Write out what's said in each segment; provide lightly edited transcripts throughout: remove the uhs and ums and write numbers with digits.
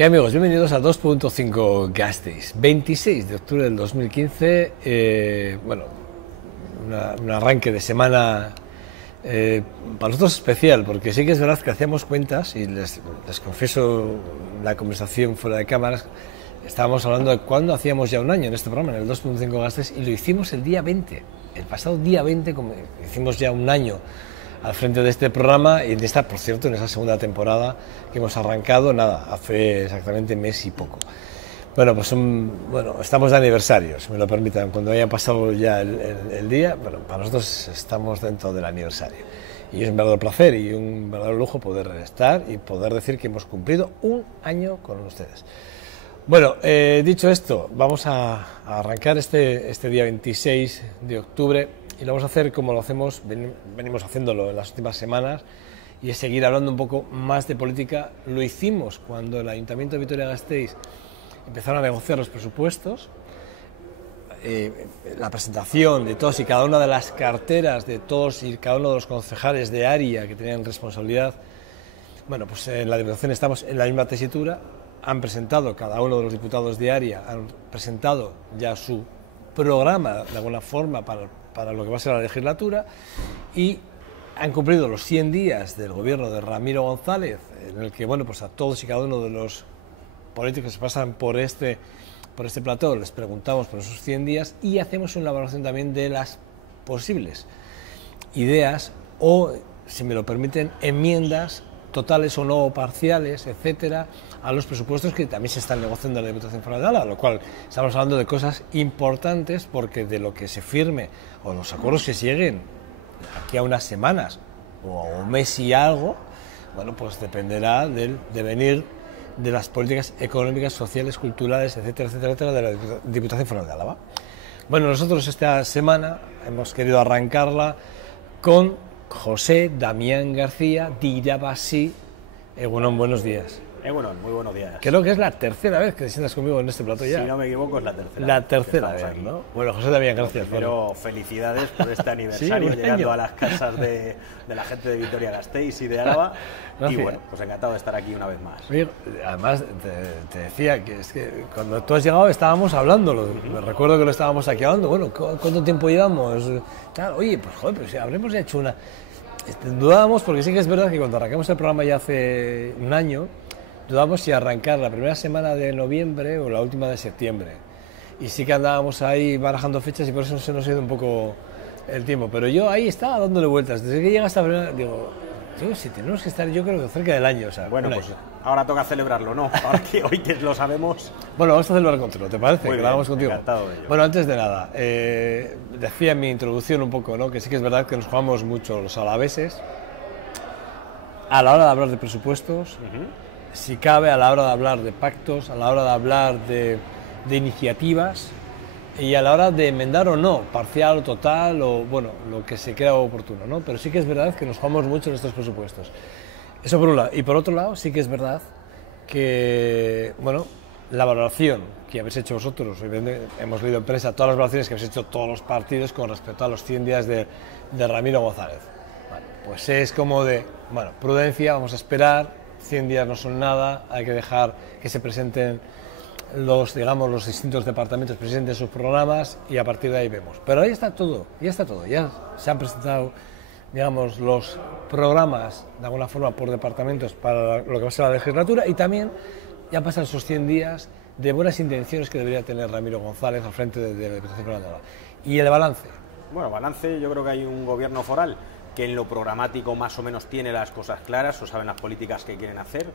¿Qué amigos? Bienvenidos a 2.5 Gasteiz, 26 de octubre del 2015, bueno, un arranque de semana para nosotros especial, porque sí que es verdad que hacíamos cuentas, y les confieso la conversación fuera de cámaras, estábamos hablando de cuándo hacíamos ya un año en este programa, en el 2.5 Gasteiz, y lo hicimos el día 20, el pasado día 20, como hicimos ya un año al frente de este programa y en esta, por cierto, en esa segunda temporada que hemos arrancado, nada, hace exactamente mes y poco. Bueno, pues estamos de aniversario, si me lo permiten, cuando haya pasado ya el día, bueno, para nosotros estamos dentro del aniversario. Y es un verdadero placer y un verdadero lujo poder estar y poder decir que hemos cumplido un año con ustedes. Bueno, dicho esto, vamos a arrancar este día 26 de octubre y lo vamos a hacer como lo hacemos, venimos haciéndolo en las últimas semanas, y es seguir hablando un poco más de política. Lo hicimos cuando el Ayuntamiento de Vitoria-Gasteiz empezaron a negociar los presupuestos, la presentación de todas y cada una de las carteras de todos y cada uno de los concejales de área que tenían responsabilidad. Bueno, pues en la Diputación estamos en la misma tesitura. Han presentado, cada uno de los diputados de área han presentado ya su programa de alguna forma para lo que va a ser la legislatura, y han cumplido los 100 días del gobierno de Ramiro González, en el que, bueno, pues a todos y cada uno de los políticos que pasan por este plató les preguntamos por esos 100 días y hacemos una valoración también de las posibles ideas o, si me lo permiten, enmiendas totales o no parciales, etcétera, a los presupuestos que también se están negociando en la Diputación Foral de Álava, lo cual estamos hablando de cosas importantes, porque de lo que se firme o los acuerdos que se lleguen aquí a unas semanas o un mes y algo, bueno, pues dependerá del devenir de las políticas económicas, sociales, culturales, etcétera, etcétera, etcétera, de la Diputación Foral de Álava. Bueno, nosotros esta semana hemos querido arrancarla con José Damián García, Dirabasí. Egunon, buenos días. Egunon, muy buenos días. Creo que es la tercera vez que te sientas conmigo en este plato ya. Si no me equivoco, es la tercera. La tercera vez, aquí, ¿no? Bueno, José Damián, gracias. Primero, felicidades por este aniversario, sí, llegando a las casas de la gente de Vitoria-Gasteiz y de Álava. Y bueno, pues encantado de estar aquí una vez más. Además, te decía que es que cuando tú has llegado estábamos hablándolo. Me recuerdo que lo estábamos aquí hablando. Bueno, ¿cuánto tiempo llevamos? Tal, oye, pues joder, pero si habremos hecho una... Dudábamos, porque sí que es verdad que cuando arrancamos el programa ya hace un año, dudamos si arrancar la primera semana de noviembre o la última de septiembre. Y sí que andábamos ahí barajando fechas y por eso se nos ha ido un poco el tiempo. Pero yo ahí estaba dándole vueltas. Desde que llega esta primera, digo, si tenemos que estar, yo creo que cerca del año. O sea, bueno, pues ahora toca celebrarlo, ¿no? Ahora que hoy que lo sabemos. Bueno, vamos a celebrar contigo, ¿te parece? Muy que bien, lo hagamos contigo. Encantado de ello. Bueno, antes de nada, decía en mi introducción un poco, ¿no?, que sí que es verdad que nos jugamos mucho los alaveses a la hora de hablar de presupuestos. Si cabe, a la hora de hablar de pactos, a la hora de hablar de iniciativas y a la hora de enmendar o no, parcial o total, o bueno, lo que se crea oportuno, ¿no? Pero sí que es verdad que nos jugamos mucho en estos presupuestos. Eso por un lado. Y por otro lado, sí que es verdad que, bueno, la valoración que habéis hecho vosotros, hemos leído en prensa todas las valoraciones que habéis hecho todos los partidos con respecto a los 100 días de Ramiro González. Bueno, pues es como de, bueno, prudencia, vamos a esperar. 100 días no son nada, hay que dejar que se presenten los distintos departamentos, presenten sus programas y a partir de ahí vemos. Pero ahí está todo, ya se han presentado, digamos, los programas de alguna forma por departamentos para lo que va a ser la legislatura, y también ya pasan esos 100 días de buenas intenciones que debería tener Ramiro González al frente de la Diputación Foral de Álava. ¿Y el balance? Bueno, balance, yo creo que hay un gobierno foral que en lo programático más o menos tiene las cosas claras o saben las políticas que quieren hacer,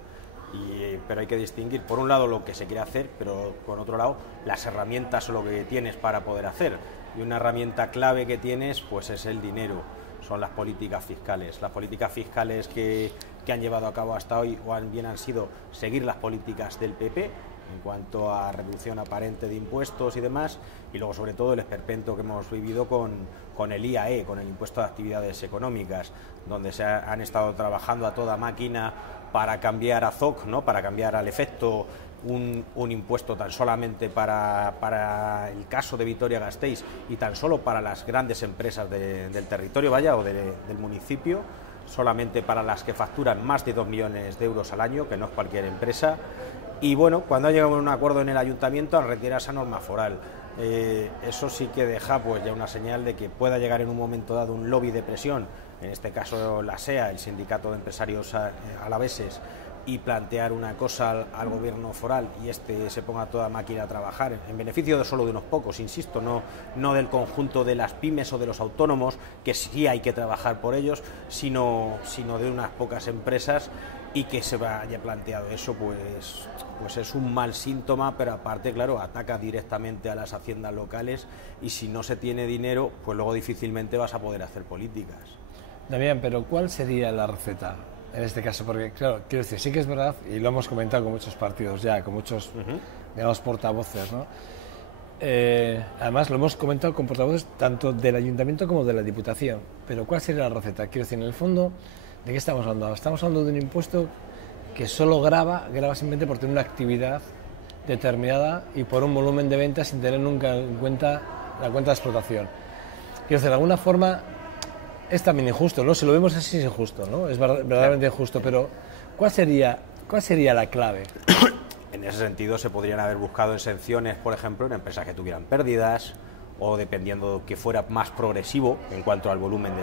pero hay que distinguir, por un lado, lo que se quiere hacer, pero por otro lado, las herramientas o lo que tienes para poder hacer. Y una herramienta clave que tienes, pues es el dinero, son las políticas fiscales. Las políticas fiscales que han llevado a cabo hasta hoy bien han sido seguir las políticas del PP, en cuanto a reducción aparente de impuestos y demás, y luego sobre todo el esperpento que hemos vivido con el IAE, con el impuesto de actividades económicas, donde se han estado trabajando a toda máquina para cambiar a ZOC, ¿no?, para cambiar al efecto un impuesto tan solamente para el caso de Vitoria-Gasteiz y tan solo para las grandes empresas del territorio, o del municipio, solamente para las que facturan más de 2 millones de euros al año, que no es cualquier empresa. Y bueno, cuando ha llegado a un acuerdo en el ayuntamiento al retirar esa norma foral, eso sí que deja pues ya una señal de que pueda llegar en un momento dado un lobby de presión, en este caso la SEA, el Sindicato de Empresarios Alaveses, y plantear una cosa al gobierno foral y se ponga toda máquina a trabajar en beneficio solo de unos pocos, insisto, no del conjunto de las pymes o de los autónomos, que sí hay que trabajar por ellos, sino de unas pocas empresas, y que se haya planteado eso, pues es un mal síntoma, pero aparte, claro, ataca directamente a las haciendas locales, y si no se tiene dinero, pues luego difícilmente vas a poder hacer políticas. Damián, pero ¿cuál sería la receta en este caso? Porque, claro, quiero decir, sí que es verdad, y lo hemos comentado con muchos partidos ya, con muchos, digamos, portavoces, ¿no? Además, lo hemos comentado con portavoces tanto del Ayuntamiento como de la Diputación. Pero ¿cuál sería la receta? Quiero decir, en el fondo, ¿de qué estamos hablando? Estamos hablando de un impuesto que solo grava simplemente por tener una actividad determinada y por un volumen de ventas sin tener nunca en cuenta la cuenta de explotación. Quiero decir, de alguna forma es también injusto, ¿no? Si lo vemos así es injusto, ¿no? Es verdaderamente injusto, pero ¿cuál sería la clave? En ese sentido se podrían haber buscado exenciones, por ejemplo, en empresas que tuvieran pérdidas, o dependiendo que fuera más progresivo en cuanto al volumen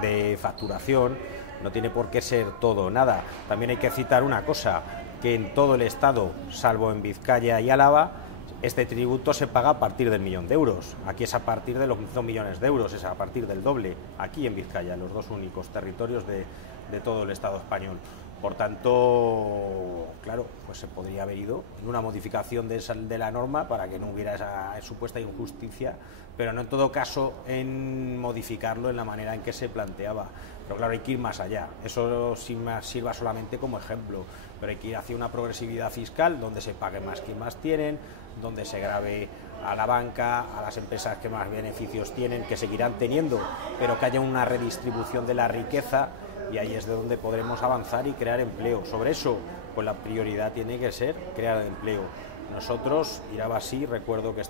de facturación. No tiene por qué ser todo o nada. También hay que citar una cosa, que en todo el Estado, salvo en Vizcaya y Álava, este tributo se paga a partir del 1 millón de euros. Aquí es a partir de los 2 millones de euros, es a partir del doble, aquí en Vizcaya, los dos únicos territorios de todo el Estado español. Por tanto, claro, pues se podría haber ido en una modificación de la norma para que no hubiera esa supuesta injusticia, pero no en todo caso en modificarlo en la manera en que se planteaba. Pero claro, hay que ir más allá. Eso sirva solamente como ejemplo, pero hay que ir hacia una progresividad fiscal donde se pague más quien más tienen, donde se grave a la banca, a las empresas que más beneficios tienen, que seguirán teniendo, pero que haya una redistribución de la riqueza, y ahí es de donde podremos avanzar y crear empleo. Sobre eso, pues la prioridad tiene que ser crear empleo. Nosotros, Irabasí, recuerdo que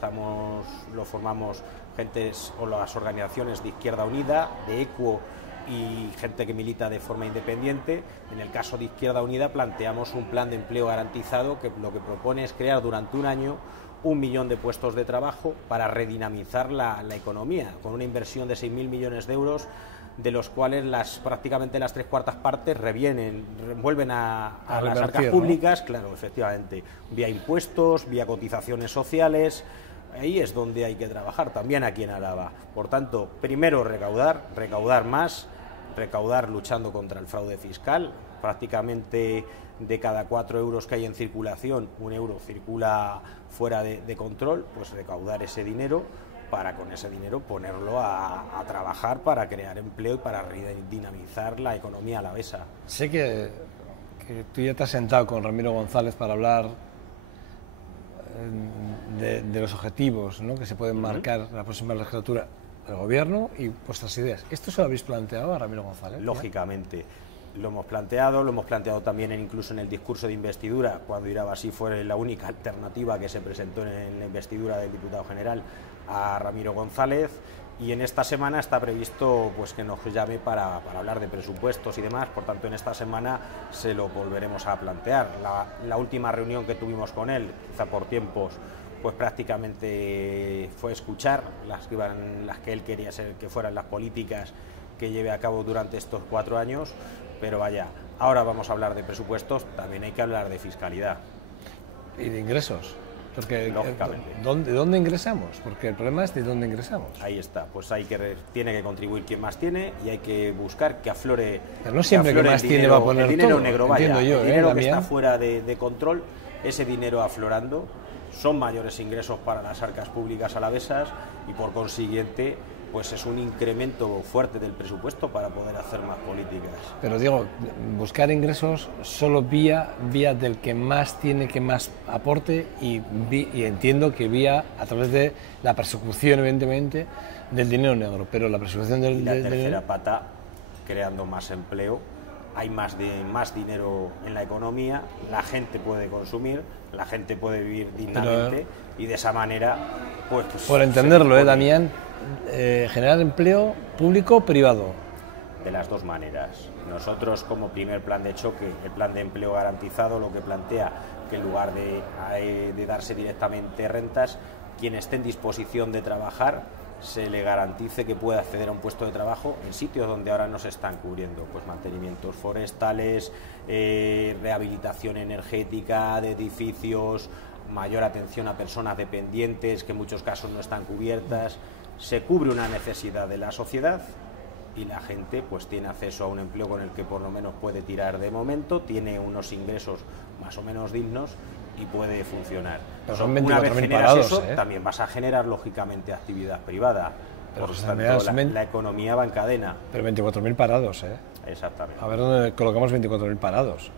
lo formamos gentes o las organizaciones de Izquierda Unida, de ECUO y gente que milita de forma independiente. En el caso de Izquierda Unida planteamos un plan de empleo garantizado que lo que propone es crear durante un año 1 millón de puestos de trabajo para redinamizar la economía, con una inversión de 6.000 millones de euros, de los cuales prácticamente las 3/4 partes vuelven a las arcas públicas, ¿no? Claro, efectivamente, vía impuestos, vía cotizaciones sociales. Ahí es donde hay que trabajar, también aquí en Álava. Por tanto, primero recaudar más, recaudar luchando contra el fraude fiscal. Prácticamente de cada 4 euros que hay en circulación, 1 euro circula fuera de control, pues recaudar ese dinero para con ese dinero ponerlo a trabajar para crear empleo y para dinamizar la economía alavesa. Sé que tú ya te has sentado con Ramiro González para hablar de los objetivos, ¿no?, que se pueden marcar en la próxima legislatura del Gobierno y vuestras ideas. ¿Esto se lo habéis planteado a Ramiro González? Lógicamente. Lo hemos planteado también incluso en el discurso de investidura, cuando Irabasí fue la única alternativa que se presentó en la investidura del diputado general a Ramiro González, y en esta semana está previsto pues que nos llame para hablar de presupuestos y demás. Por tanto, en esta semana se lo volveremos a plantear. La última reunión que tuvimos con él, quizá por tiempos, pues prácticamente fue escuchar las que él quería que fueran las políticas que lleve a cabo durante estos 4 años, pero vaya, ahora vamos a hablar de presupuestos, también hay que hablar de fiscalidad. Y de ingresos, porque lógicamente. ¿De dónde ingresamos? Porque el problema es de dónde ingresamos. Ahí está, pues tiene que contribuir quien más tiene y hay que buscar que aflore. Pero no siempre que más tiene va a poner el dinero todo, negro, vaya, yo, el dinero que está fuera de control, ese dinero aflorando, son mayores ingresos para las arcas públicas alavesas y por consiguiente pues es un incremento fuerte del presupuesto para poder hacer más políticas. Pero digo, buscar ingresos solo vía del que más tiene, que más aporte, y entiendo que vía a través de la persecución, evidentemente, del dinero negro, pero la persecución del la tercera pata, creando más empleo, hay más dinero en la economía, la gente puede consumir, la gente puede vivir dignamente, y de esa manera pues por entenderlo, Damián, generar empleo público o privado. de las dos maneras. Nosotros, como primer plan de choque, el plan de empleo garantizado, lo que plantea que en lugar de darse directamente rentas, quien esté en disposición de trabajar se le garantice que pueda acceder a un puesto de trabajo en sitios donde ahora no se están cubriendo, pues mantenimientos forestales, rehabilitación energética de edificios, mayor atención a personas dependientes que en muchos casos no están cubiertas. Se cubre una necesidad de la sociedad y la gente pues tiene acceso a un empleo con el que por lo menos puede tirar de momento, tiene unos ingresos más o menos dignos y puede funcionar. Pero son una vez 24.000 generas parados, eso, también vas a generar lógicamente actividad privada. Pero Por tanto, la economía va en cadena. Pero 24.000 parados, ¿eh? Exactamente. A ver dónde colocamos 24.000 parados.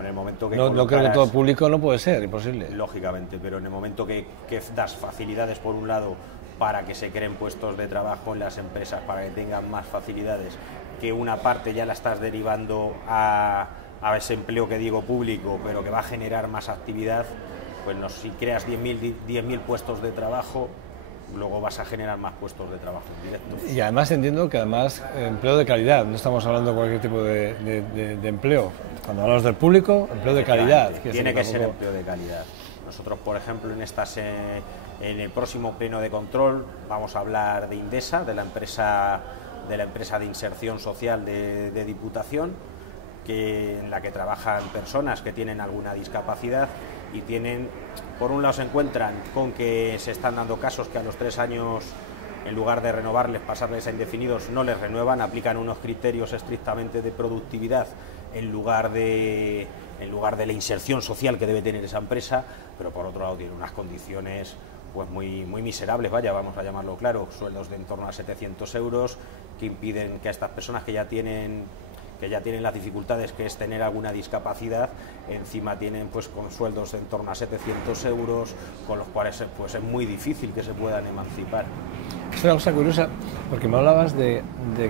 En el momento que no creo que todo público no puede ser, imposible. Lógicamente, pero en el momento que das facilidades por un lado para que se creen puestos de trabajo en las empresas, para que tengan más facilidades, que una parte ya la estás derivando a ese empleo que digo público, pero que va a generar más actividad, pues si creas 10.000 puestos de trabajo, luego vas a generar más puestos de trabajo directos. Y además entiendo que empleo de calidad, no estamos hablando de cualquier tipo de empleo. Cuando hablamos del público, empleo de calidad. Tiene que ser empleo de calidad. Nosotros, por ejemplo, en el próximo pleno de control vamos a hablar de Indesa, de la empresa de inserción social de Diputación, en la que trabajan personas que tienen alguna discapacidad y por un lado se encuentran con que se están dando casos que a los 3 años, en lugar de renovarles, pasarles a indefinidos, no les renuevan, aplican unos criterios estrictamente de productividad en lugar de la inserción social que debe tener esa empresa, pero por otro lado tiene unas condiciones pues muy miserables, vamos a llamarlo claro, sueldos de en torno a 700 euros que impiden que a estas personas que ya tienen las dificultades que es tener alguna discapacidad, encima tienen pues con sueldos de en torno a 700 euros, con los cuales pues es muy difícil que se puedan emancipar. Es una cosa curiosa, porque me hablabas de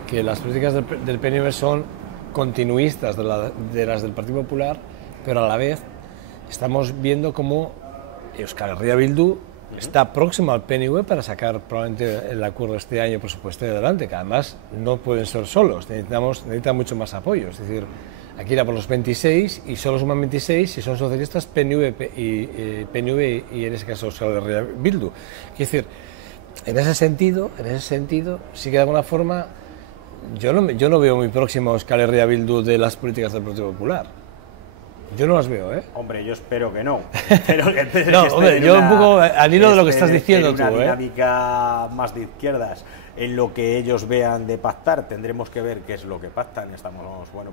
que las políticas del PNV son continuistas de las del Partido Popular, pero a la vez estamos viendo cómo Euskal Herria Bildu está próximo al PNV para sacar probablemente el acuerdo este año presupuestario adelante, que además no pueden ser solos, necesitan mucho más apoyo. Es decir, aquí era por los 26 y solo suman 26 si son socialistas, PNV y en ese caso Euskal Herria Bildu. Es decir, en ese sentido, sí que de alguna forma yo no veo muy próximo a Euskal Herria Bildu de las políticas del Partido Popular. Yo no las veo, ¿eh? Hombre, yo espero que no. Yo un poco al hilo de lo que estás diciendo tú, una dinámica más de izquierdas. En lo que ellos vean de pactar, tendremos que ver qué es lo que pactan.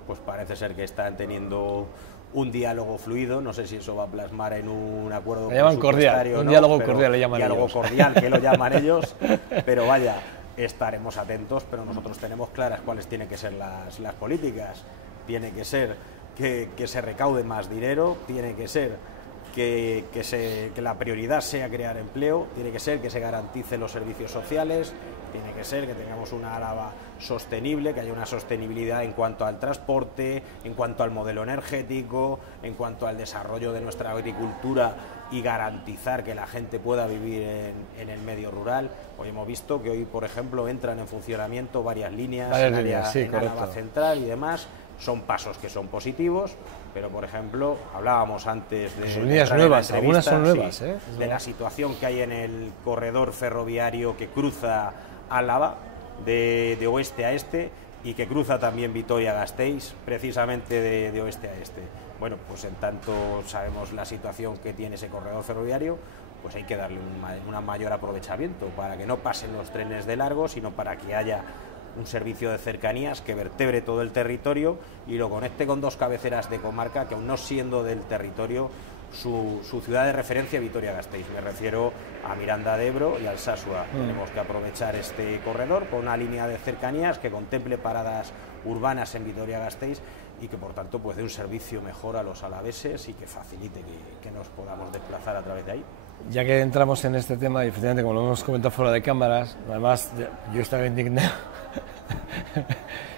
Pues parece ser que están teniendo un diálogo fluido. No sé si eso va a plasmar en un acuerdo presupuestario, un diálogo cordial le llaman ellos. Diálogo cordial, que lo llaman ellos. Pero vaya, estaremos atentos, pero nosotros tenemos claras cuáles tienen que ser las políticas. Tiene que ser que se recaude más dinero, tiene que ser que la prioridad sea crear empleo, tiene que ser que se garanticen los servicios sociales, tiene que ser que tengamos una Álava sostenible, que haya una sostenibilidad en cuanto al transporte, en cuanto al modelo energético, en cuanto al desarrollo de nuestra agricultura y garantizar que la gente pueda vivir en el medio rural. Hoy hemos visto que hoy, por ejemplo, entran en funcionamiento varias líneas en Álava Central y demás. Son pasos que son positivos, pero por ejemplo, hablábamos antes de son líneas nuevas, algunas son nuevas, de la situación que hay en el corredor ferroviario que cruza Álava de oeste a este y que cruza también Vitoria-Gasteiz, precisamente de oeste a este. Bueno, pues en tanto sabemos la situación que tiene ese corredor ferroviario, pues hay que darle un mayor aprovechamiento para que no pasen los trenes de largo, sino para que haya un servicio de cercanías que vertebre todo el territorio y lo conecte con 2 cabeceras de comarca que, aun no siendo del territorio, su ciudad de referencia Vitoria-Gasteiz. Me refiero a Miranda de Ebro y Alsasua. Tenemos que aprovechar este corredor con una línea de cercanías que contemple paradas urbanas en Vitoria-Gasteiz y que por tanto pues dé un servicio mejor a los alaveses y que facilite que nos podamos desplazar a través de ahí. Ya que entramos en este tema, y efectivamente, como lo hemos comentado fuera de cámaras, además yo estaba indignado,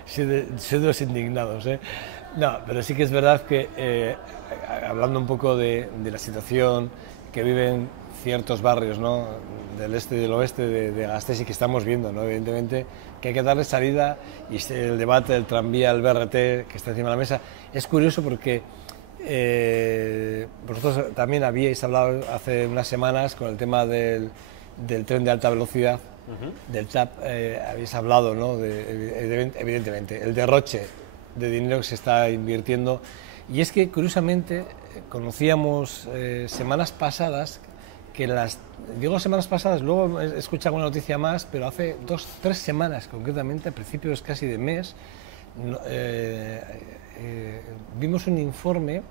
soy de los indignados, ¿eh? No, pero sí que es verdad que, hablando un poco de la situación que viven ciertos barrios, ¿no?, del este y del oeste de Gasteiz y que estamos viendo, ¿no?, evidentemente, que hay que darle salida, y el debate del tranvía, el BRT, que está encima de la mesa, es curioso porque vosotros también habíais hablado hace unas semanas con el tema del tren de alta velocidad, del TAP, habéis hablado, ¿no?, evidentemente, el derroche de dinero que se está invirtiendo, y es que curiosamente conocíamos semanas pasadas que digo semanas pasadas, luego he escuchado una noticia más, pero hace 2-3 semanas concretamente, a principios casi de mes, vimos un informe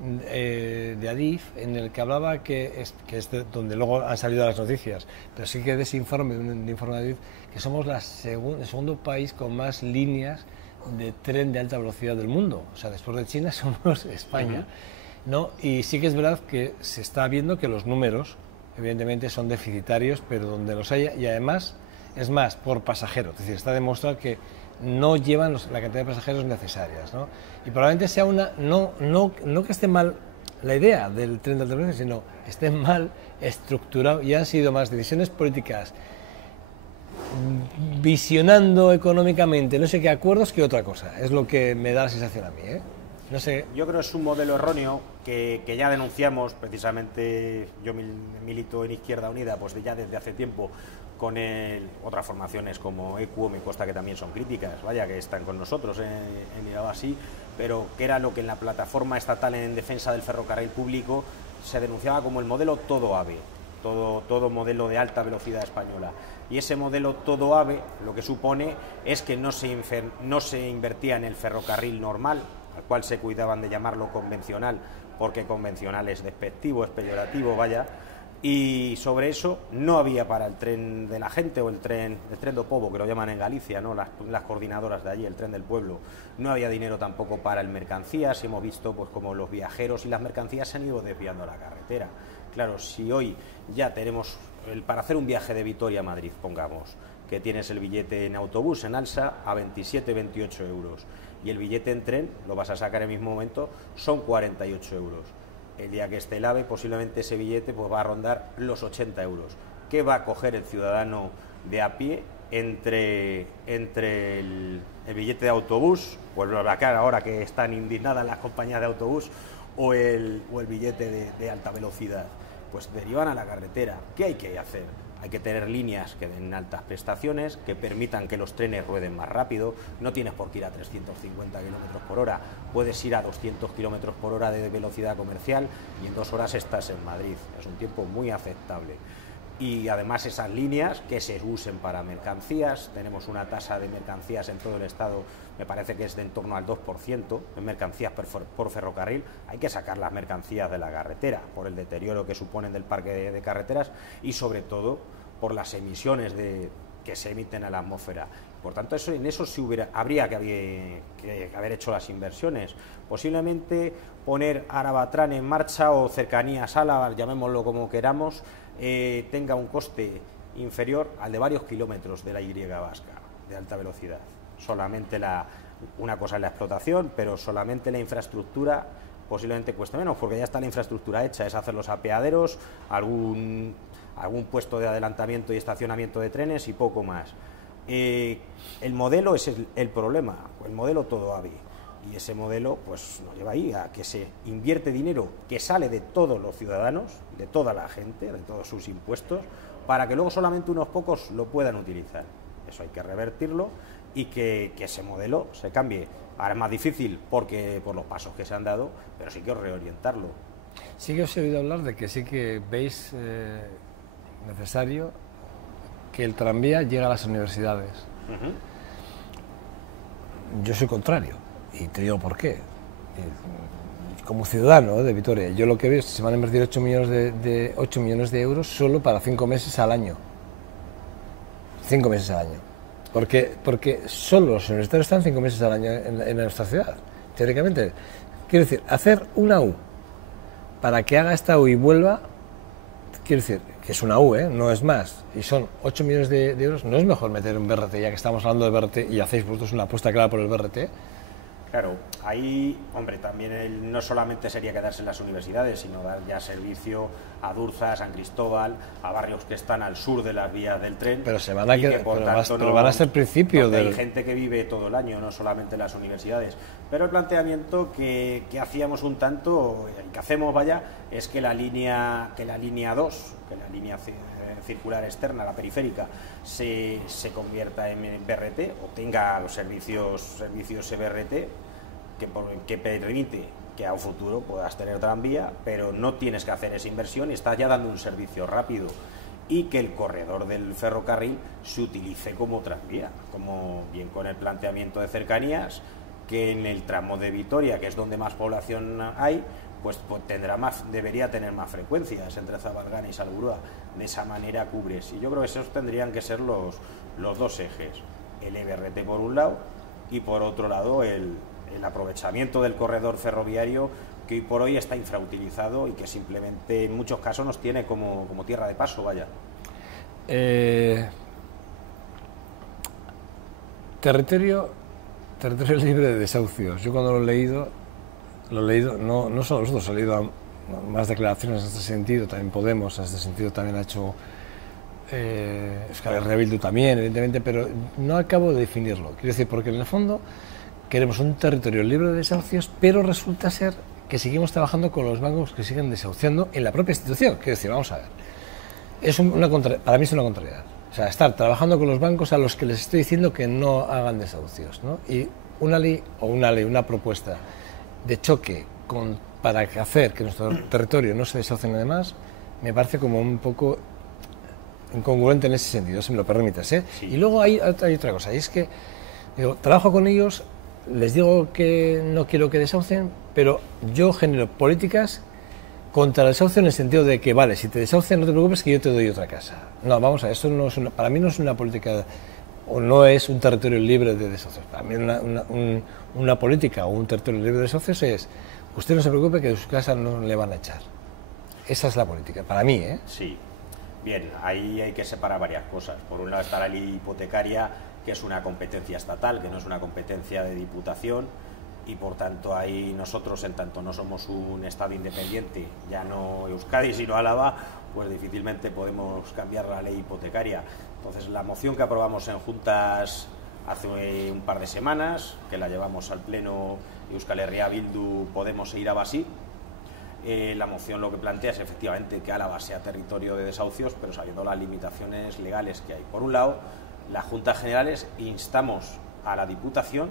de Adif en el que hablaba que es donde luego han salido las noticias, pero sí que de ese informe, de informe de Adif, que somos el segundo país con más líneas de tren de alta velocidad del mundo, o sea, después de China somos España, ¿no? Y sí que es verdad que se está viendo que los números evidentemente son deficitarios, pero donde los haya, y además es más por pasajero, es decir, está demostrado que no llevan la cantidad de pasajeros necesarias, ¿no? Y probablemente sea no que esté mal la idea del tren de alta velocidad, sino esté mal estructurado y han sido más decisiones políticas visionando económicamente no sé qué acuerdos que otra cosa, es lo que me da la sensación a mí, ¿eh? No sé. Yo creo que es un modelo erróneo que ya denunciamos, precisamente yo milito en Izquierda Unida pues ya desde hace tiempo, con otras formaciones como ECU o Mi Costa, que también son críticas, vaya, que están con nosotros en mirado así, pero que era lo que en la plataforma estatal en defensa del ferrocarril público se denunciaba como el modelo todo AVE, todo modelo de alta velocidad española. Y ese modelo todo AVE lo que supone es que no se invertía en el ferrocarril normal, al cual se cuidaban de llamarlo convencional, porque convencional es despectivo, es peyorativo, vaya, y sobre eso no había para el tren de la gente o el tren do povo, que lo llaman en Galicia, ¿no?, las coordinadoras de allí, el tren del pueblo, no había dinero tampoco para el mercancías, y hemos visto pues como los viajeros y las mercancías se han ido desviando a la carretera. Claro, si hoy ya tenemos, para hacer un viaje de Vitoria a Madrid, pongamos, que tienes el billete en autobús, en Alsa, a 27-28 euros, y el billete en tren, lo vas a sacar en el mismo momento, son 48 euros. El día que esté el AVE, posiblemente ese billete pues va a rondar los 80 euros. ¿Qué va a coger el ciudadano de a pie entre el billete de autobús, pues la cara ahora que están indignadas las compañías de autobús, o el billete de alta velocidad? Pues derivan a la carretera. ¿Qué hay que hacer? Hay que tener líneas que den altas prestaciones, que permitan que los trenes rueden más rápido. No tienes por qué ir a 350 kilómetros por hora, puedes ir a 200 kilómetros por hora de velocidad comercial y en 2 horas estás en Madrid. Es un tiempo muy aceptable. Y además esas líneas que se usen para mercancías. Tenemos una tasa de mercancías en todo el Estado, me parece que es de en torno al 2% en mercancías por ferrocarril. Hay que sacar las mercancías de la carretera por el deterioro que suponen del parque de carreteras y sobre todo por las emisiones que se emiten a la atmósfera. Por tanto, en eso sí habría que haber hecho las inversiones. Posiblemente poner Arabatran en marcha o cercanías a Álava, llamémoslo como queramos, tenga un coste inferior al de varios kilómetros de la Y vasca de alta velocidad. Solamente una cosa es la explotación, pero solamente la infraestructura posiblemente cueste menos, porque ya está la infraestructura hecha, es hacer los apeaderos, algún puesto de adelantamiento y estacionamiento de trenes y poco más. El modelo es el problema, el modelo todo AVE, y ese modelo pues nos lleva ahí a que se invierte dinero que sale de todos los ciudadanos, de toda la gente, de todos sus impuestos, para que luego solamente unos pocos lo puedan utilizar. Eso hay que revertirlo y que ese modelo se cambie. Ahora es más difícil por los pasos que se han dado, pero sí que reorientarlo. Sí que os he oído hablar de que sí que veis necesario que el tranvía llegue a las universidades. Yo soy contrario y te digo por qué. Como ciudadano de Vitoria, yo lo que veo es que se van a invertir 8 millones de euros solo para 5 meses al año. 5 meses al año. Porque solo los universitarios están 5 meses al año en nuestra ciudad. Teóricamente, quiero decir, hacer una U para que haga esta U y vuelva, quiero decir, que es una U, no es más, y son 8 millones de euros, ¿no es mejor meter un BRT, ya que estamos hablando de BRT y hacéis vosotros una apuesta clara por el BRT? Claro, ahí, hombre, también no solamente sería quedarse en las universidades, sino dar ya servicio a Durza, a San Cristóbal, a barrios que están al sur de las vías del tren. Pero se van a quedar, pero van a ser principio hay gente que vive todo el año, no solamente en las universidades. Pero el planteamiento que hacíamos un tanto, el que hacemos, vaya, es que la línea 2, que la línea circular externa, la periférica, se convierta en BRT o tenga los servicios BRT que permite que a un futuro puedas tener tranvía, pero no tienes que hacer esa inversión y estás ya dando un servicio rápido, y que el corredor del ferrocarril se utilice como tranvía, como bien con el planteamiento de cercanías, que en el tramo de Vitoria, que es donde más población hay, pues debería tener más frecuencias entre Zabalgana y Salburua. De esa manera cubres, y yo creo que esos tendrían que ser los dos ejes: el EBRT por un lado y por otro lado el aprovechamiento del corredor ferroviario, que hoy por hoy está infrautilizado y que simplemente en muchos casos nos tiene como tierra de paso, vaya. Territorio libre de desahucios. Yo cuando lo he leído, no solo nosotros, he leído más declaraciones en este sentido, también Podemos en este sentido también ha hecho, Euskal Herria Bildu también, evidentemente, pero no acabo de definirlo. Quiero decir, porque en el fondo queremos un territorio libre de desahucios, pero resulta ser que seguimos trabajando con los bancos que siguen desahuciando en la propia institución. Quiero decir, vamos a ver, para mí es una contrariedad. O sea, estar trabajando con los bancos a los que les estoy diciendo que no hagan desahucios, ¿no? Y una propuesta de choque para hacer que nuestro territorio no se desahucien además, me parece como un poco incongruente en ese sentido, si me lo permites, ¿eh? Sí. Y luego hay otra cosa, y es que trabajo con ellos, les digo que no quiero que desahucien, pero yo genero políticas contra el desahucio en el sentido de que, vale, si te desahucian no te preocupes que yo te doy otra casa. No, vamos a ver, esto no es para mí no es una política, o no es un territorio libre de desahucios. Para mí una política o un territorio libre de desahucios es: usted no se preocupe que de su casa no le van a echar. Esa es la política, para mí, ¿eh? Sí. Bien, ahí hay que separar varias cosas. Por un lado está la ley hipotecaria, que es una competencia estatal, que no es una competencia de Diputación, y por tanto ahí nosotros, en tanto no somos un Estado independiente, ya no Euskadi sino Álava, pues difícilmente podemos cambiar la ley hipotecaria. Entonces, la moción que aprobamos en Juntas hace un par de semanas, que la llevamos al Pleno Euskal Herria Bildu, Podemos e Irabasí, la moción lo que plantea es efectivamente que Álava sea territorio de desahucios, pero sabiendo las limitaciones legales que hay. Por un lado, las Juntas Generales instamos a la Diputación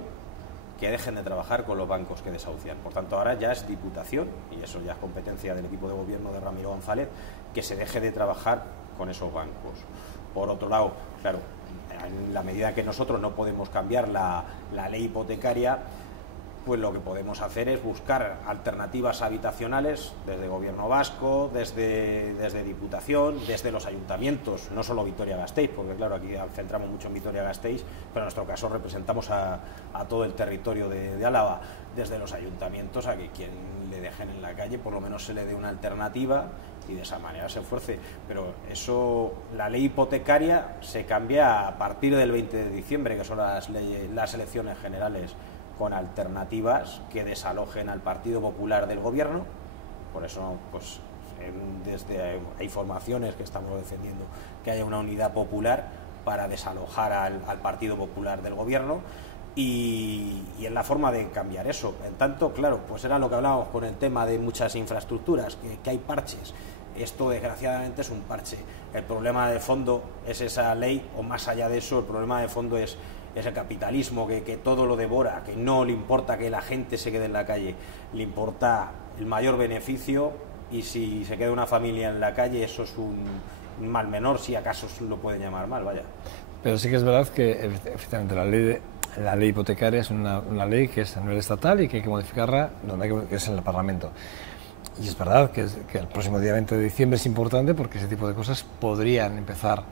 que dejen de trabajar con los bancos que desahucian. Por tanto, ahora ya es Diputación, y eso ya es competencia del equipo de gobierno de Ramiro González, que se deje de trabajar con esos bancos. Por otro lado, claro, en la medida que nosotros no podemos cambiar la ley hipotecaria, pues lo que podemos hacer es buscar alternativas habitacionales desde Gobierno vasco, desde Diputación, desde los ayuntamientos, no solo Vitoria-Gasteiz, porque claro, aquí centramos mucho en Vitoria-Gasteiz, pero en nuestro caso representamos a todo el territorio de Álava, desde los ayuntamientos, a que quien le dejen en la calle por lo menos se le dé una alternativa y de esa manera se esfuerce. Pero eso, la ley hipotecaria se cambia a partir del 20 de diciembre, que son las elecciones generales, con alternativas que desalojen al Partido Popular del Gobierno. Por eso, pues, hay formaciones que estamos defendiendo que haya una unidad popular para desalojar al Partido Popular del Gobierno, y en la forma de cambiar eso. En tanto, claro, pues era lo que hablábamos con el tema de muchas infraestructuras, que hay parches. Esto, desgraciadamente, es un parche. El problema de fondo es esa ley, o más allá de eso, el problema de fondo es el capitalismo que todo lo devora, que no le importa que la gente se quede en la calle, le importa el mayor beneficio, y si se queda una familia en la calle, eso es un mal menor, si acaso lo pueden llamar mal, vaya. Pero sí que es verdad que efectivamente la ley hipotecaria es una ley que es a nivel estatal y que hay que modificarla que es en el Parlamento. Y es verdad que el próximo día 20 de diciembre es importante porque ese tipo de cosas podrían empezar.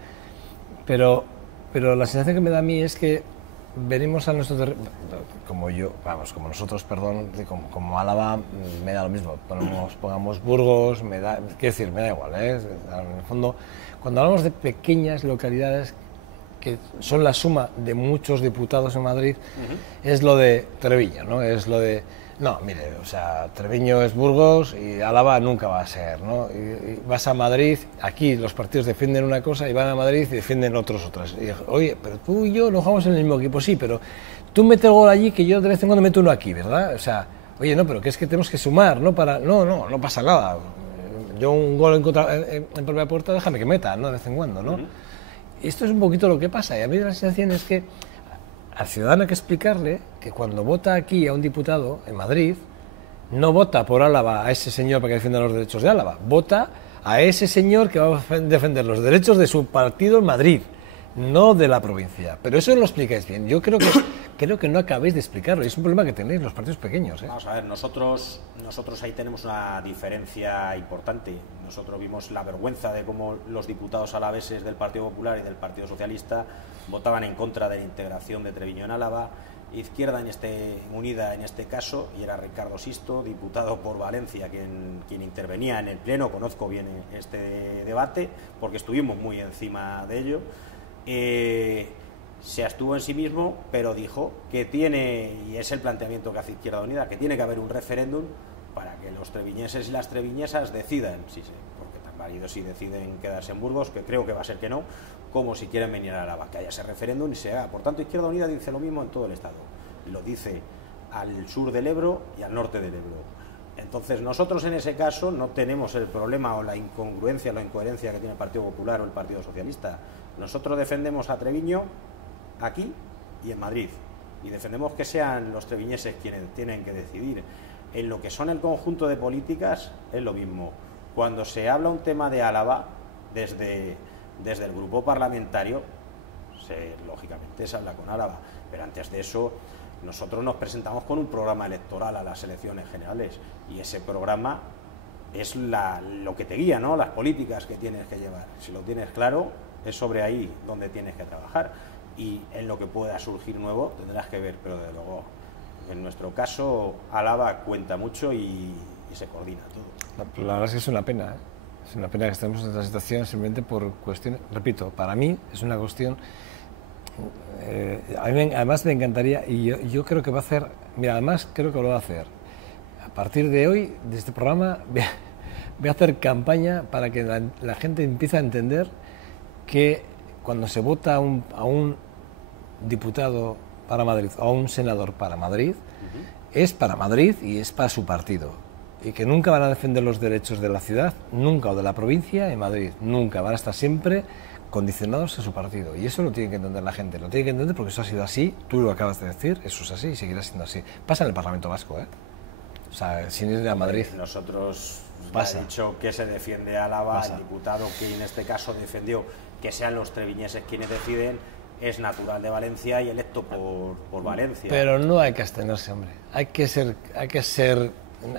Pero la sensación que me da a mí es que venimos a nuestro territorio, como nosotros, perdón, como Álava, me da lo mismo. Pongamos Burgos, me da igual, ¿eh? En el fondo, cuando hablamos de pequeñas localidades que son la suma de muchos diputados en Madrid, es lo de Treviño, ¿no? Es lo de, no, mire, o sea, Treviño es Burgos y Álava nunca va a ser, ¿no? Y vas a Madrid, aquí los partidos defienden una cosa y van a Madrid y defienden otras. Y, oye, pero tú y yo no jugamos en el mismo equipo, sí, pero tú metes el gol allí que yo de vez en cuando meto uno aquí, ¿verdad? O sea, oye, no, pero que es que tenemos que sumar, ¿no? No pasa nada. Yo un gol en propia puerta, déjame que meta, ¿no? De vez en cuando, ¿no? Esto es un poquito lo que pasa, y a mí la sensación es que al ciudadano hay que explicarle que cuando vota aquí a un diputado en Madrid, no vota por Álava a ese señor para que defienda los derechos de Álava, vota a ese señor que va a defender los derechos de su partido en Madrid, no de la provincia. Pero eso lo explicáis bien. Yo creo que no acabéis de explicarlo, y es un problema que tenéis los partidos pequeños, ¿eh? Vamos a ver, nosotros ahí tenemos una diferencia importante. Nosotros vimos la vergüenza de cómo los diputados alaveses del Partido Popular y del Partido Socialista votaban en contra de la integración de Treviño en Álava. Izquierda Unida en este caso, y era Ricardo Sisto, diputado por Valencia, quien intervenía en el Pleno. Conozco bien este debate porque estuvimos muy encima de ello. Se abstuvo en sí mismo, pero dijo que tiene, y es el planteamiento que hace Izquierda Unida, que tiene que haber un referéndum para que los treviñeses y las treviñesas decidan, porque tan válido si deciden quedarse en Burgos, que creo que va a ser que no, como si quieren venir a Álava, que haya ese referéndum y se haga. Por tanto, Izquierda Unida dice lo mismo en todo el Estado, y lo dice al sur del Ebro y al norte del Ebro. Entonces, nosotros en ese caso no tenemos el problema o la incongruencia o la incoherencia que tiene el Partido Popular o el Partido Socialista. Nosotros defendemos a Treviño aquí y en Madrid, y defendemos que sean los treviñeses quienes tienen que decidir. En lo que son el conjunto de políticas es lo mismo. Cuando se habla un tema de Álava, desde el grupo parlamentario, lógicamente se habla con Álava, pero antes de eso nosotros nos presentamos con un programa electoral a las elecciones generales, y ese programa es lo que te guía, ¿no? Las políticas que tienes que llevar. Si lo tienes claro, es sobre ahí donde tienes que trabajar, y en lo que pueda surgir nuevo tendrás que ver, pero desde luego en nuestro caso Álava cuenta mucho y se coordina todo. La verdad es que es una pena, ¿eh? Es una pena que estemos en esta situación simplemente por cuestiones, repito, para mí es una cuestión, a mí además me encantaría, y yo creo que va a hacer, mira, además creo que lo va a hacer, a partir de hoy, de este programa, voy a hacer campaña para que la gente empiece a entender que cuando se vota a un diputado para Madrid o a un senador para Madrid, es para Madrid y es para su partido, y que nunca van a defender los derechos de la ciudad, nunca, o de la provincia en Madrid, nunca, van a estar siempre condicionados a su partido, y eso lo tiene que entender la gente, lo tiene que entender porque eso ha sido así, tú lo acabas de decir, eso es así y seguirá siendo así. Pasa en el Parlamento Vasco, ¿eh? O sea, sin ir a Madrid. Nosotros pasa. Ha dicho que se defiende a Álava, el diputado que en este caso defendió que sean los treviñeses quienes deciden, es natural de Valencia y electo por Valencia. Pero no hay que abstenerse, hombre. Hay que ser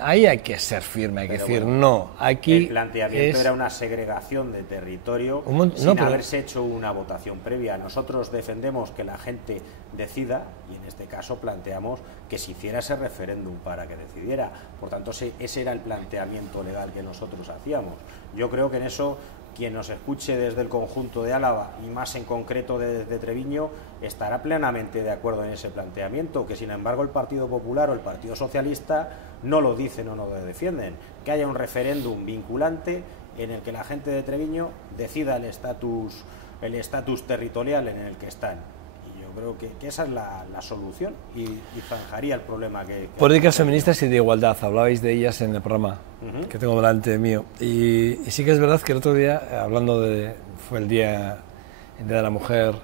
ahí hay que ser firme, hay que decir bueno, no. Aquí el planteamiento era una segregación de territorio sin haberse hecho una votación previa. Nosotros defendemos que la gente decida, y en este caso planteamos que se hiciera ese referéndum para que decidiera. Por tanto, ese era el planteamiento legal que nosotros hacíamos. Yo creo que en eso quien nos escuche desde el conjunto de Álava y más en concreto desde Treviño estará plenamente de acuerdo en ese planteamiento, que sin embargo el Partido Popular o el Partido Socialista no lo dicen o no lo defienden, que haya un referéndum vinculante en el que la gente de Treviño decida el estatus territorial en el que están. Y yo creo que esa es la solución y zanjaría el problema que políticas feministas y de igualdad, hablabais de ellas en el programa que tengo delante mío, y sí que es verdad que el otro día, hablando fue el Día de la Mujer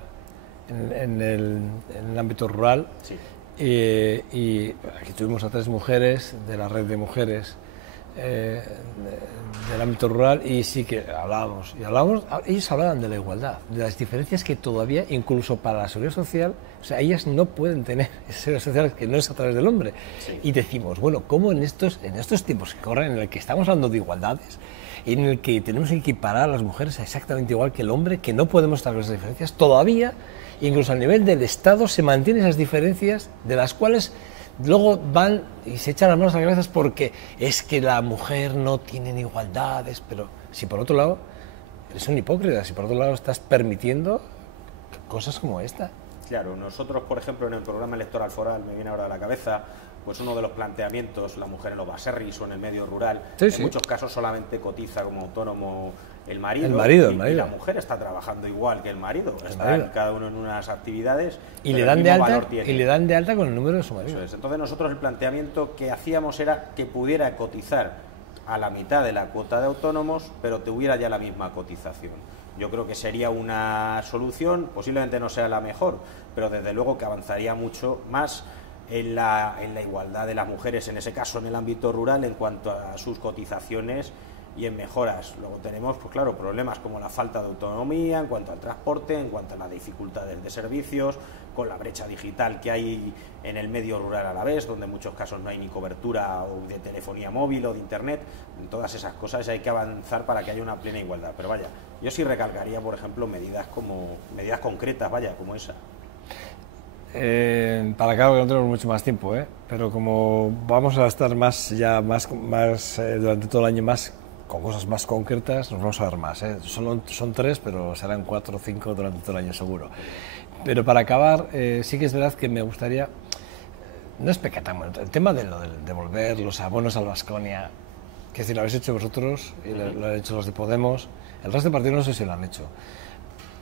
en el ámbito rural, sí. Y aquí tuvimos a 3 mujeres de la red de mujeres del ámbito rural, y sí que hablábamos, ellos hablaban de la igualdad, de las diferencias que todavía, incluso para la seguridad social, o sea, ellas no pueden tener esa seguridad social que no es a través del hombre. Sí. Y decimos, bueno, ¿cómo en estos tiempos que corren, en el que estamos hablando de igualdades, en el que tenemos que equiparar a las mujeres exactamente igual que el hombre, que no podemos estar con esas diferencias, todavía, incluso a nivel del Estado, se mantienen esas diferencias de las cuales luego van y se echan las manos a las cabezas porque es que la mujer no tiene igualdades, pero si por otro lado eres un hipócrita, si por otro lado estás permitiendo cosas como esta. Claro, nosotros, por ejemplo, en el programa electoral foral, me viene ahora a la cabeza, pues uno de los planteamientos, la mujer en los baserris o en el medio rural, en muchos casos solamente cotiza como autónomo el marido. Y la mujer está trabajando igual que el marido, están cada uno en unas actividades y le dan de alta con el número de su marido. Eso es. Entonces nosotros el planteamiento que hacíamos era que pudiera cotizar a la mitad de la cuota de autónomos, pero tuviera ya la misma cotización. Yo creo que sería una solución, posiblemente no sea la mejor, pero desde luego que avanzaría mucho más en la igualdad de las mujeres, en ese caso en el ámbito rural, en cuanto a sus cotizaciones y en mejoras. Luego tenemos, pues claro, problemas como la falta de autonomía en cuanto al transporte, en cuanto a las dificultades de servicios, con la brecha digital que hay en el medio rural a la vez, donde en muchos casos no hay ni cobertura o de telefonía móvil o de internet. En todas esas cosas hay que avanzar para que haya una plena igualdad. Pero vaya, yo sí recalcaría, por ejemplo, medidas concretas, vaya, como esa. Para claro que no tenemos mucho más tiempo, pero como vamos a estar durante todo el año más con cosas más concretas, nos vamos a ver más. Son 3, pero serán 4 o 5 durante todo el año seguro. Pero para acabar, sí que es verdad que me gustaría, no es pecata, el tema de devolver los abonos al Baskonia, que si lo habéis hecho vosotros y lo han hecho los de Podemos, el resto de partidos no sé si lo han hecho.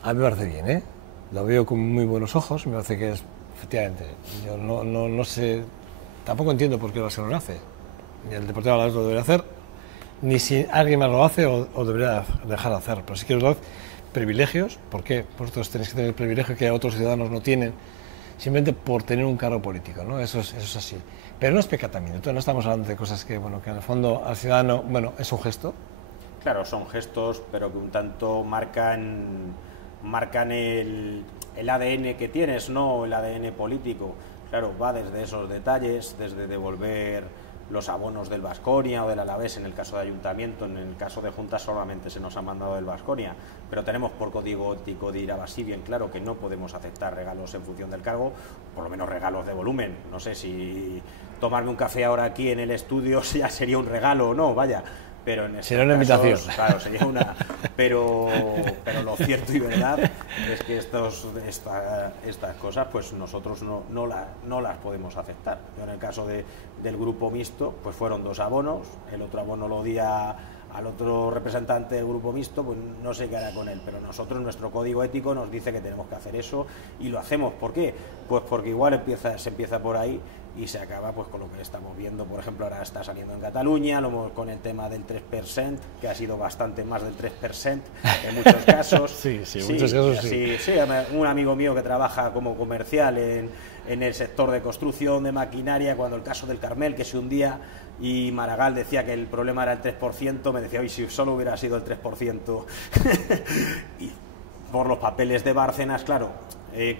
A mí me parece bien, lo veo con muy buenos ojos, me parece que es, efectivamente, yo no sé, tampoco entiendo por qué el Baskonia lo hace, ni el Deportivo Alavés lo debería hacer, ni si alguien más lo hace o debería dejar de hacer, pero sí que es verdad, privilegios, ¿por qué? Vosotros tenéis que tener privilegios que otros ciudadanos no tienen, simplemente por tener un cargo político, ¿no? Eso es así. Pero no es pecatamiento, entonces no estamos hablando de cosas que, bueno, que en el fondo al ciudadano, bueno, es un gesto. Claro, son gestos, pero que un tanto marcan el ADN que tienes, no el ADN político. Claro, va desde esos detalles, desde devolver los abonos del Baskonia o del Alavés en el caso de ayuntamiento, en el caso de Junta solamente se nos ha mandado del Baskonia, pero tenemos por código ético de Irabasí bien claro que no podemos aceptar regalos en función del cargo, por lo menos regalos de volumen. No sé si tomarme un café ahora aquí en el estudio ya sería un regalo o no, vaya. Pero en sería una invitación. Claro, sería una. Pero lo cierto y verdad es que estas cosas, pues nosotros no las podemos aceptar. Yo en el caso del grupo mixto, pues fueron 2 abonos, el otro abono lo di al otro representante del grupo mixto, pues no sé qué hará con él, pero nosotros, nuestro código ético nos dice que tenemos que hacer eso y lo hacemos. ¿Por qué? Pues porque igual se empieza por ahí y se acaba pues con lo que estamos viendo, por ejemplo, ahora está saliendo en Cataluña, con el tema del 3%, que ha sido bastante más del 3% en muchos casos. Sí, en muchos casos sí. Sí, un amigo mío que trabaja como comercial en el sector de construcción, de maquinaria, cuando el caso del Carmel, que se hundía, y Maragall decía que el problema era el 3%, me decía, oye, si solo hubiera sido el 3%, y por los papeles de Bárcenas, claro,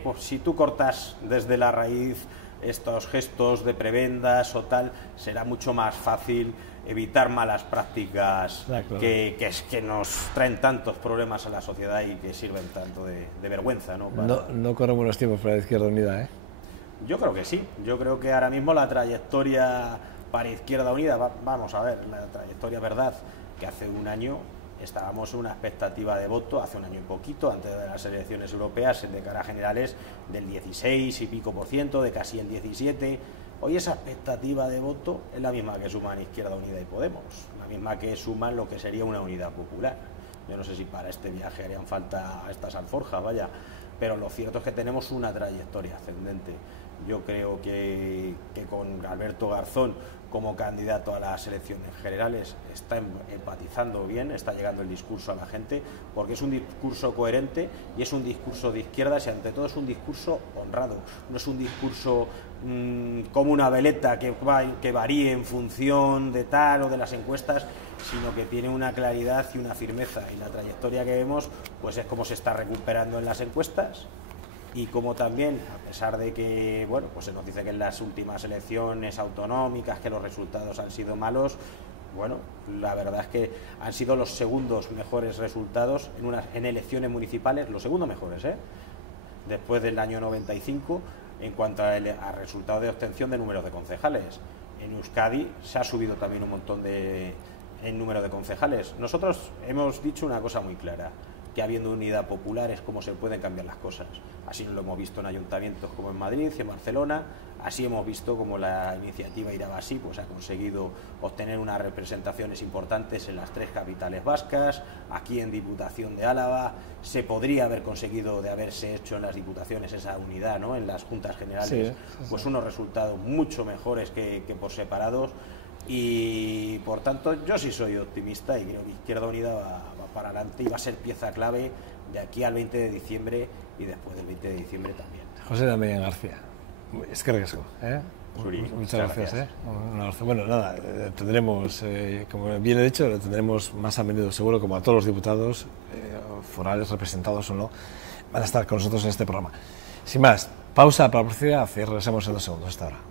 pues si tú cortas desde la raíz estos gestos de prebendas o tal, será mucho más fácil evitar malas prácticas que nos traen tantos problemas a la sociedad y que sirven tanto de vergüenza, ¿no? No corren buenos tiempos para la Izquierda Unida, ¿eh? Yo creo que sí, yo creo que ahora mismo la trayectoria para Izquierda Unida, vamos a ver, la trayectoria verdad, que hace un año estábamos en una expectativa de voto, hace un año y poquito, antes de las elecciones europeas, de cara a generales, del 16 y pico %, de casi el 17%. Hoy esa expectativa de voto es la misma que suman Izquierda Unida y Podemos, la misma que suman lo que sería una unidad popular. Yo no sé si para este viaje harían falta estas alforjas, vaya, pero lo cierto es que tenemos una trayectoria ascendente. Yo creo que con Alberto Garzón como candidato a las elecciones generales está empatizando bien, está llegando el discurso a la gente, porque es un discurso coherente y es un discurso de izquierdas y ante todo es un discurso honrado, no es un discurso como una veleta que varíe en función de tal o de las encuestas, sino que tiene una claridad y una firmeza, y la trayectoria que vemos pues es como se está recuperando en las encuestas. Y como también, a pesar de que, bueno, pues se nos dice que en las últimas elecciones autonómicas que los resultados han sido malos, bueno, la verdad es que han sido los segundos mejores resultados en elecciones municipales, los segundos mejores, después del año 95, en cuanto a resultados de obtención de números de concejales. En Euskadi se ha subido también un montón en número de concejales. Nosotros hemos dicho una cosa muy clara. que habiendo unidad popular es como se pueden cambiar las cosas. Así lo hemos visto en ayuntamientos como en Madrid y en Barcelona, así hemos visto como la iniciativa Irabasí pues ha conseguido obtener unas representaciones importantes en las 3 capitales vascas, aquí en Diputación de Álava, se podría haber conseguido de haberse hecho en las diputaciones esa unidad, ¿no? En las juntas generales, pues unos resultados mucho mejores que por separados, y por tanto yo sí soy optimista y creo que Izquierda Unida va para adelante y va a ser pieza clave de aquí al 20 de diciembre y después del 20 de diciembre también. José Damián García, es que regreso, muchas gracias. Bueno, nada, tendremos, como bien he dicho, lo tendremos más a menudo seguro, como a todos los diputados forales, representados o no, van a estar con nosotros en este programa. Sin más, pausa para la publicidad y regresamos en 2 segundos. Hasta ahora.